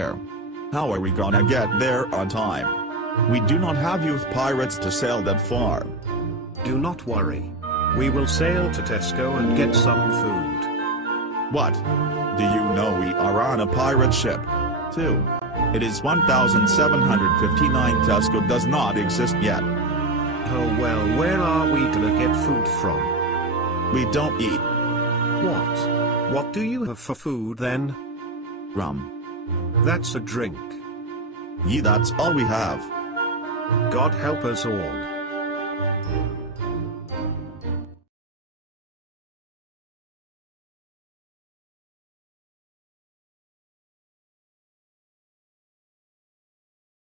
there. How are we gonna get there on time? We do not have youth pirates to sail that far. Do not worry. We will sail to Tesco and get some food. What? Do you know we are on a pirate ship? 2. It is 1759. Tesco does not exist yet. Oh well, where are we gonna get food from? We don't eat. What? What do you have for food then? Rum. That's a drink. That's all we have. God help us all.